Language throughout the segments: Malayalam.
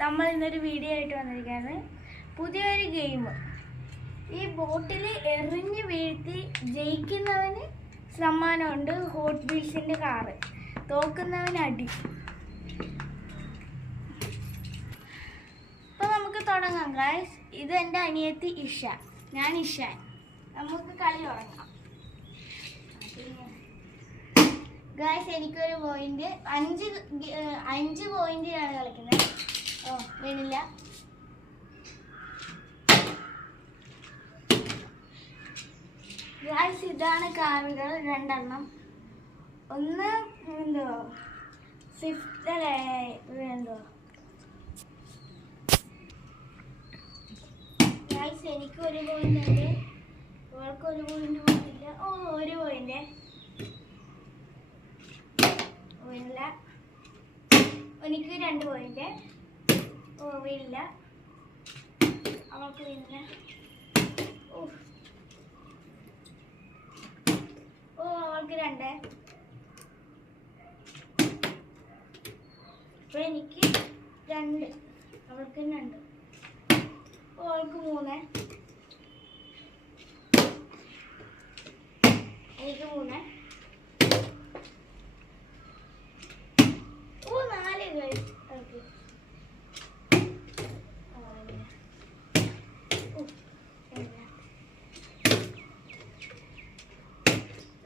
നമ്മൾ ഇന്നൊരു വീഡിയോ ആയിട്ട് വന്നിരിക്കുകയാണ്. പുതിയൊരു ഗെയിം. ഈ ബോട്ടിൽ എറിഞ്ഞ് വീഴ്ത്തി ജയിക്കുന്നവന് സമ്മാനമുണ്ട് ഹോട്ട് വീൽസിൻ്റെ കാറ്, തോക്കുന്നവന് അടി. അപ്പോൾ നമുക്ക് തുടങ്ങാം ഗായ്സ്. ഇത് എൻ്റെ അനിയത്തി ഇഷ, ഞാൻ ഇഷാൻ. നമുക്ക് കളി തുടങ്ങാം ഗായ്സ്. എനിക്കൊരു പോയിന്റ്, 5 പോയിന്റിലാണ് കളിക്കുന്നത്. ഓ വീണില്ല. ഗായ്സ് ഇതാണ് കാറുകൾ, 2 എണ്ണം. ഒന്ന് എന്തോ സ്വിഫ്റ്റ് എന്തോ. ഗായ്സ് എനിക്ക് 1 പോയിന്റ് ഉണ്ട്, അവൾക്ക് 1 പോയിന്റ് പോയിട്ടില്ല. ഓ 1 പോയിന്റ് വീണില്ല. എനിക്ക് 2 പോയിന്റ്. ഓ വീണില്ല, അവൾക്ക് വീണില്ല. ഓ അവൾക്ക് 2. അപ്പോൾ എനിക്ക് 2, അവൾക്ക് 2. ഓ അവൾക്ക് 3, എനിക്ക് 3. ഓ 4 ഗൈസ്. ഓക്കെ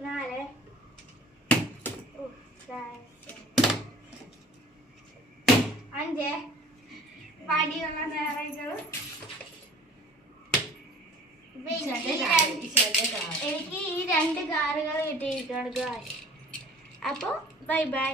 4. ഓ 5 പടിയുള്ള നേരങ്ങൾ. എനിക്ക് ഈ 2 കാറുകൾ കിട്ടിയിട്ടുണ്ട്. അപ്പോൾ ബൈ ബൈ.